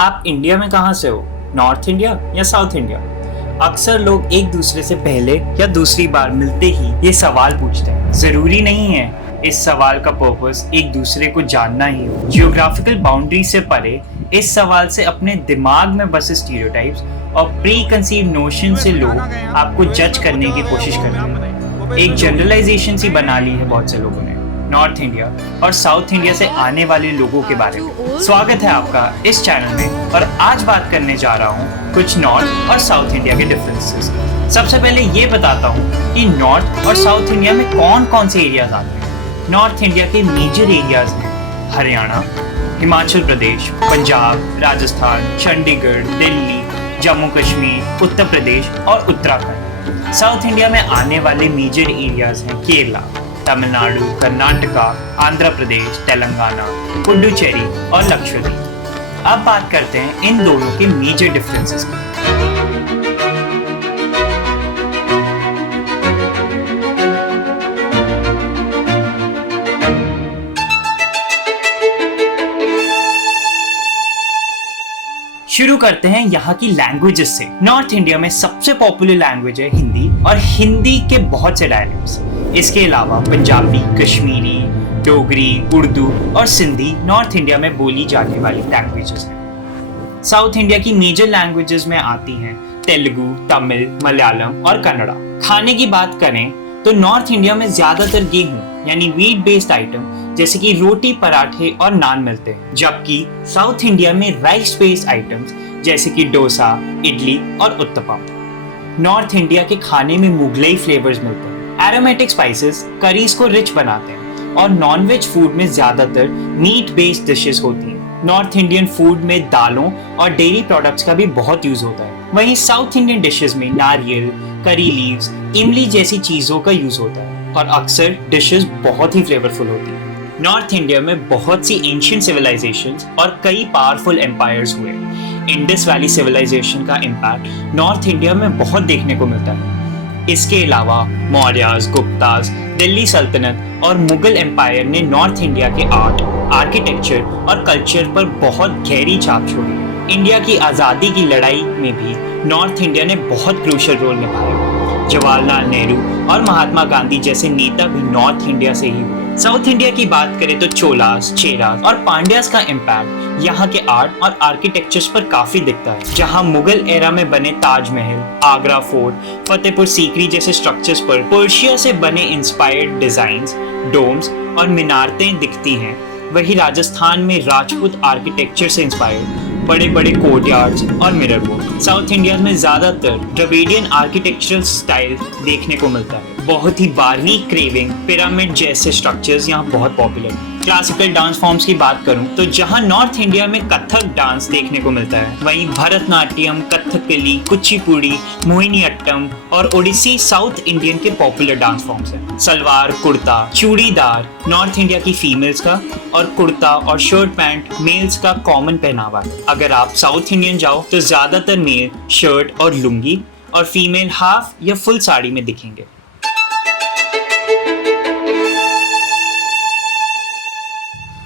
आप इंडिया में कहाँ से हो? नॉर्थ इंडिया या साउथ इंडिया? अक्सर लोग एक दूसरे से पहले या दूसरी बार मिलते ही ये सवाल पूछते हैं। जरूरी नहीं है इस सवाल का पर्पस एक दूसरे को जानना ही हो। जियोग्राफिकल बाउंड्री से परे इस सवाल से अपने दिमाग में बसे स्टीरियोटाइप्स और प्री कंसीव नोशन से लोग आपको जज करने की कोशिश करते हैं। एक जनरलाइजेशन सी बना ली है बहुत से लोगों ने नॉर्थ इंडिया और साउथ इंडिया से आने वाले लोगों के बारे में। स्वागत है आपका इस चैनल में और आज बात करने जा रहा हूँ कुछ नॉर्थ और साउथ इंडिया के डिफरेंसेस। सबसे पहले ये बताता हूँ कि नॉर्थ और साउथ इंडिया में कौन कौन से एरियाज आते हैं। नॉर्थ इंडिया के मेजर एरियाज हैं हरियाणा, हिमाचल प्रदेश, पंजाब, राजस्थान, चंडीगढ़, दिल्ली, जम्मू कश्मीर, उत्तर प्रदेश और उत्तराखंड। साउथ इंडिया में आने वाले मेजर एरियाज हैं केरला, तमिलनाडु, कर्नाटका, आंध्र प्रदेश, तेलंगाना, पुडुचेरी और लक्षद्वीप। अब बात करते हैं इन दोनों के मेजर डिफरेंसेस की। शुरू करते हैं यहाँ की लैंग्वेजेस से। नॉर्थ इंडिया में सबसे पॉपुलर लैंग्वेज है हिंदी और हिंदी के बहुत से डायलेक्ट्स। इसके अलावा पंजाबी, कश्मीरी, डोगरी, उर्दू और सिंधी नॉर्थ इंडिया में बोली जाने वाली लैंग्वेजेस हैं। साउथ इंडिया की मेजर लैंग्वेजेस में आती हैं तेलुगु, तमिल, मलयालम और कन्नड़ा। खाने की बात करें तो नॉर्थ इंडिया में ज्यादातर गेहूं यानी व्हीट बेस्ड आइटम जैसे कि रोटी, पराठे और नान मिलते हैं, जबकि साउथ इंडिया में राइस बेस्ड आइटम्स जैसे कि डोसा, इडली और उत्तपम। नॉर्थ इंडिया के खाने में मुगलई फ्लेवर्स मिलते हैं। एरोमेटिक स्पाइसेस करीज को रिच बनाते हैं और नॉनवेज फूड में ज्यादातर मीट बेस्ड डिशेस होती हैं। नॉर्थ इंडियन फूड में दालों और डेयरी प्रोडक्ट्स का भी बहुत यूज होता है। वहीं साउथ इंडियन डिशेस में नारियल, करी लीव्स, इमली जैसी चीजों का यूज होता है और अक्सर डिशेस बहुत ही फ्लेवरफुल होती हैं। नॉर्थ इंडिया में बहुत सी एंशिएंट सिविलाइजेशंस और कई पावरफुल एम्पायर्स हुए। इंडस वैली सिविलाइजेशन का इम्पैक्ट नॉर्थ इंडिया में बहुत देखने को मिलता है। इसके अलावा मौर्यास, गुप्तास, दिल्ली सल्तनत और मुगल एम्पायर ने नॉर्थ इंडिया के आर्ट, आर्किटेक्चर और कल्चर पर बहुत गहरी छाप छोड़ी है। इंडिया की आज़ादी की लड़ाई में भी नॉर्थ इंडिया ने बहुत क्रूशियल रोल निभाया। जवाहरलाल नेहरू और महात्मा गांधी जैसे नेता भी नॉर्थ इंडिया से ही हुए। साउथ इंडिया की बात करें तो चोलास, चेरास और पांड्यास का इम्पैक्ट यहाँ के आर्ट और आर्किटेक्चर्स पर काफी दिखता है, जहाँ मुगल एरा में बने ताजमहल, आगरा फोर्ट, फतेहपुर सीकरी जैसे स्ट्रक्चर्स पर पर्शिया से बने इंस्पायर्ड डिजाइन्स, डोम्स और मीनारतें दिखती हैं। वही राजस्थान में राजपूत आर्किटेक्चर से इंस्पायर्ड बड़े बड़े कोर्टयार्ड्स और मिरर वर्क। साउथ इंडिया में ज्यादातर द्रविडियन आर्किटेक्चरल स्टाइल देखने को मिलता है। बहुत ही बारीक क्रेविंग पिरामिड जैसे स्ट्रक्चर्स यहाँ बहुत पॉपुलर हैं। क्लासिकल डांस फॉर्म्स की बात करूं तो जहां नॉर्थ इंडिया में कथक डांस देखने को मिलता है, वहीं भरतनाट्यम, कथकली, कुचिपुड़ी, मोहिनीअट्टम और ओडिसी साउथ इंडियन के पॉपुलर डांस फॉर्म्स हैं। सलवार, कुर्ता, चूड़ीदार नॉर्थ इंडिया की फीमेल्स का और कुर्ता और शर्ट पैंट मेल्स का कॉमन पहनावा है। अगर आप साउथ इंडियन जाओ तो ज्यादातर मेल शर्ट और लुंगी और फीमेल हाफ या फुल साड़ी में दिखेंगे।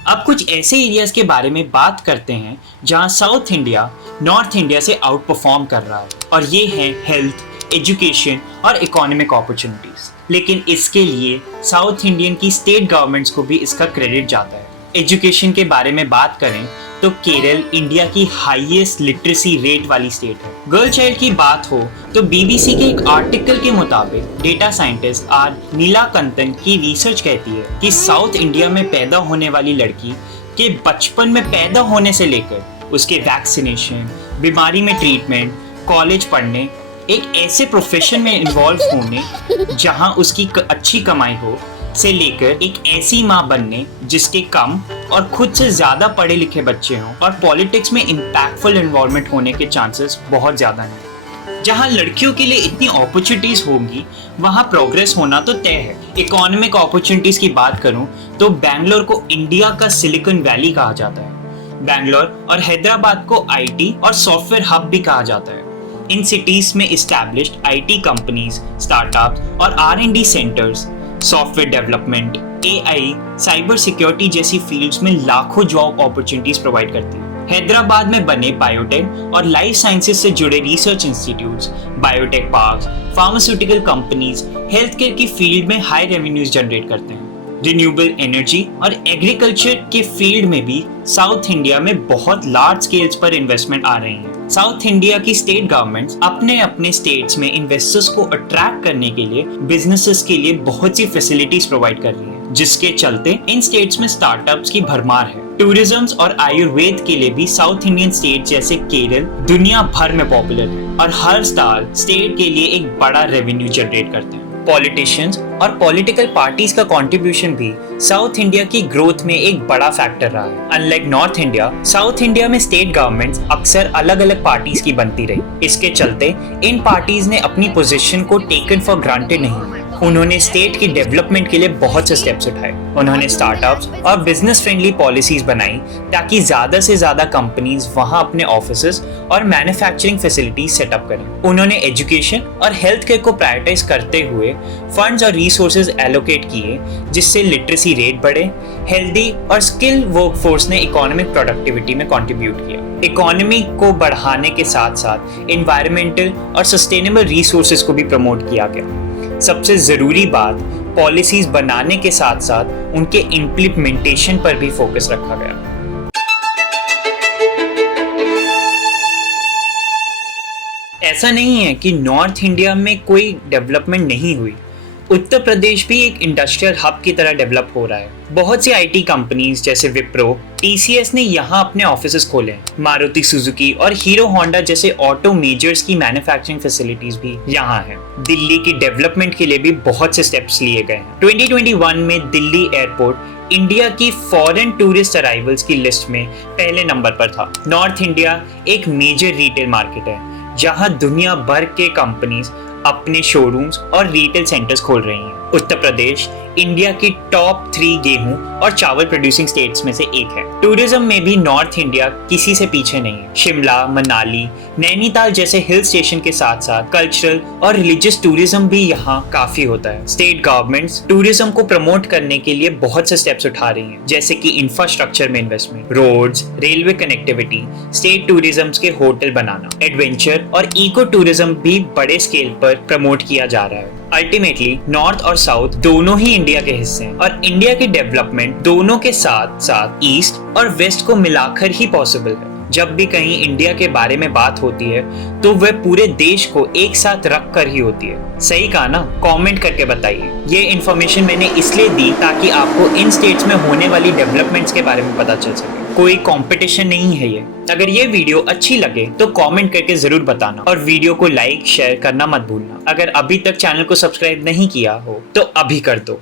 अब कुछ ऐसे एरियाज के बारे में बात करते हैं जहां साउथ इंडिया नॉर्थ इंडिया से आउट परफॉर्म कर रहा है, और ये हैं हेल्थ, एजुकेशन और इकोनॉमिक अपॉर्चुनिटीज। लेकिन इसके लिए साउथ इंडियन की स्टेट गवर्नमेंट्स को भी इसका क्रेडिट जाता है। एजुकेशन के बारे में बात करें तो केरल इंडिया की हाईएस्ट लिटरेसी रेट वाली स्टेट है। गर्ल चाइल्ड की बात हो तो बीबीसी के एक आर्टिकल के मुताबिक डेटा साइंटिस्ट आर नीलाकंतन की रिसर्च कहती है कि साउथ इंडिया में पैदा होने वाली लड़की के बचपन में पैदा होने से लेकर उसके वैक्सीनेशन, बीमारी में ट्रीटमेंट, कॉलेज पढ़ने, एक ऐसे प्रोफेशन में इन्वॉल्व होने जहां उसकी अच्छी कमाई हो से लेकर एक ऐसी माँ बनने जिसके कम और खुद से ज्यादा पढ़े लिखे बच्चे हों और पॉलिटिक्स में इम्पैक्टफुल इन्वॉल्वमेंट होने के चांसेस बहुत ज्यादा हैं। जहां लड़कियों के लिए इतनी अपॉर्चुनिटीज होंगी वहां प्रोग्रेस होना तो तय है। इकोनॉमिक अपॉर्चुनिटीज की बात करूं तो बैंगलोर को इंडिया का सिलिकॉन वैली कहा जाता है। बैंगलोर और हैदराबाद को आईटी और सॉफ्टवेयर हब भी कहा जाता है। इन सिटीज में एस्टैब्लिश्ड आईटी कंपनीज, स्टार्टअप्स और R&D centres software development, AI, cyber security जैसी फील्ड्स में लाखों जॉब अपॉर्चुनिटीज प्रोवाइड करती है। हैदराबाद में बने बायोटेक और लाइफ साइंसेज से जुड़े research institutes, biotech parks, pharmaceutical companies health care की फील्ड में हाई रेवेन्यूज जनरेट करते हैं। रिन्यूएबल एनर्जी और एग्रीकल्चर के फील्ड में भी साउथ इंडिया में बहुत लार्ज स्केल्स पर इन्वेस्टमेंट आ रही है। साउथ इंडिया की स्टेट गवर्नमेंट्स अपने अपने स्टेट्स में इन्वेस्टर्स को अट्रैक्ट करने के लिए बिजनेसेस के लिए बहुत सी फैसिलिटीज प्रोवाइड कर रही है, जिसके चलते इन स्टेट्स में स्टार्टअप्स की भरमार है। टूरिज्म और आयुर्वेद के लिए भी साउथ इंडियन स्टेट जैसे केरल दुनिया भर में पॉपुलर है और हर साल स्टेट के लिए एक बड़ा रेवेन्यू जनरेट करते हैं। पॉलिटिशियंस और पॉलिटिकल पार्टीज का कंट्रीब्यूशन भी साउथ इंडिया की ग्रोथ में एक बड़ा फैक्टर रहा है। Unlike north India, south India में स्टेट गवर्नमेंट्स अक्सर अलग अलग पार्टीज की बनती रही। इसके चलते इन पार्टीज ने अपनी पोजीशन को टेकन फॉर ग्रांटेड नहीं, उन्होंने स्टेट की डेवलपमेंट के लिए बहुत से स्टेप्स उठाए। उन्होंने स्टार्टअप्स और बिजनेस फ्रेंडली पॉलिसीज बनाई ताकि ज्यादा से ज्यादा कंपनीज वहां अपने ऑफिसेज और मैन्युफैक्चरिंग फैसिलिटीज सेटअप करें। उन्होंने एजुकेशन और हेल्थ केयर को प्रायोरिटाइज करते हुए फंड्स और रिसोर्सेज एलोकेट किए, जिससे लिटरेसी रेट बढ़े। हेल्दी और स्किल वर्कफोर्स ने इकोनॉमिक प्रोडक्टिविटी में कंट्रीब्यूट किया। इकोनॉमी को बढ़ाने के साथ साथ एनवायरमेंटल और सस्टेनेबल रिसोर्सेज को भी प्रमोट किया गया। सबसे जरूरी बात, पॉलिसीज बनाने के साथ साथ उनके इम्प्लीमेंटेशन पर भी फोकस रखा गया। ऐसा नहीं है कि नॉर्थ इंडिया में कोई डेवलपमेंट नहीं हुई। उत्तर प्रदेश भी एक इंडस्ट्रियल हब की तरह डेवलप हो रहा है। बहुत सी आईटी कंपनीज जैसे विप्रो, टीसीएस ने यहाँ अपने ऑफिसेस खोले हैं। मारुति सुजुकी और हीरो होंडा जैसे ऑटो मेजर्स की मैन्युफैक्चरिंग फैसिलिटीज भी यहाँ हैं। दिल्ली की डेवलपमेंट के लिए भी बहुत से स्टेप्स लिए गए हैं। 2021 में दिल्ली एयरपोर्ट इंडिया की फॉरेन टूरिस्ट अराइवल्स की लिस्ट में पहले नंबर पर था। नॉर्थ इंडिया एक मेजर रिटेल मार्केट है, जहां दुनिया भर के कंपनीज अपने शोरूम्स और रिटेल सेंटर्स खोल रही हैं। उत्तर प्रदेश इंडिया की टॉप 3 गेहूं और चावल प्रोड्यूसिंग स्टेट्स में से एक है। टूरिज्म में भी नॉर्थ इंडिया किसी से पीछे नहीं है। शिमला, मनाली, नैनीताल जैसे हिल स्टेशन के साथ साथ कल्चरल और रिलीजियस टूरिज्म भी यहाँ काफी होता है। स्टेट गवर्नमेंट्स टूरिज्म को प्रमोट करने के लिए बहुत से स्टेप्स उठा रही हैं, जैसे कि इंफ्रास्ट्रक्चर में investment, roads, railway connectivity, state tourism के होटल बनाना, एडवेंचर और इको टूरिज्म भी बड़े स्केल पर प्रमोट किया जा रहा है। अल्टीमेटली नॉर्थ और साउथ दोनों ही इंडिया के हिस्से हैं और इंडिया की डेवलपमेंट दोनों के साथ साथ ईस्ट और वेस्ट को मिलाकर ही पॉसिबल है। जब भी कहीं इंडिया के बारे में बात होती है तो वह पूरे देश को एक साथ रख कर ही होती है। सही कहा ना? कमेंट करके बताइए। ये इन्फॉर्मेशन मैंने इसलिए दी ताकि आपको इन स्टेट्स में होने वाली डेवलपमेंट्स के बारे में पता चल सके। कोई कंपटीशन नहीं है ये। अगर ये वीडियो अच्छी लगे तो कमेंट करके जरूर बताना और वीडियो को लाइक शेयर करना मत भूलना। अगर अभी तक चैनल को सब्सक्राइब नहीं किया हो तो अभी कर दो।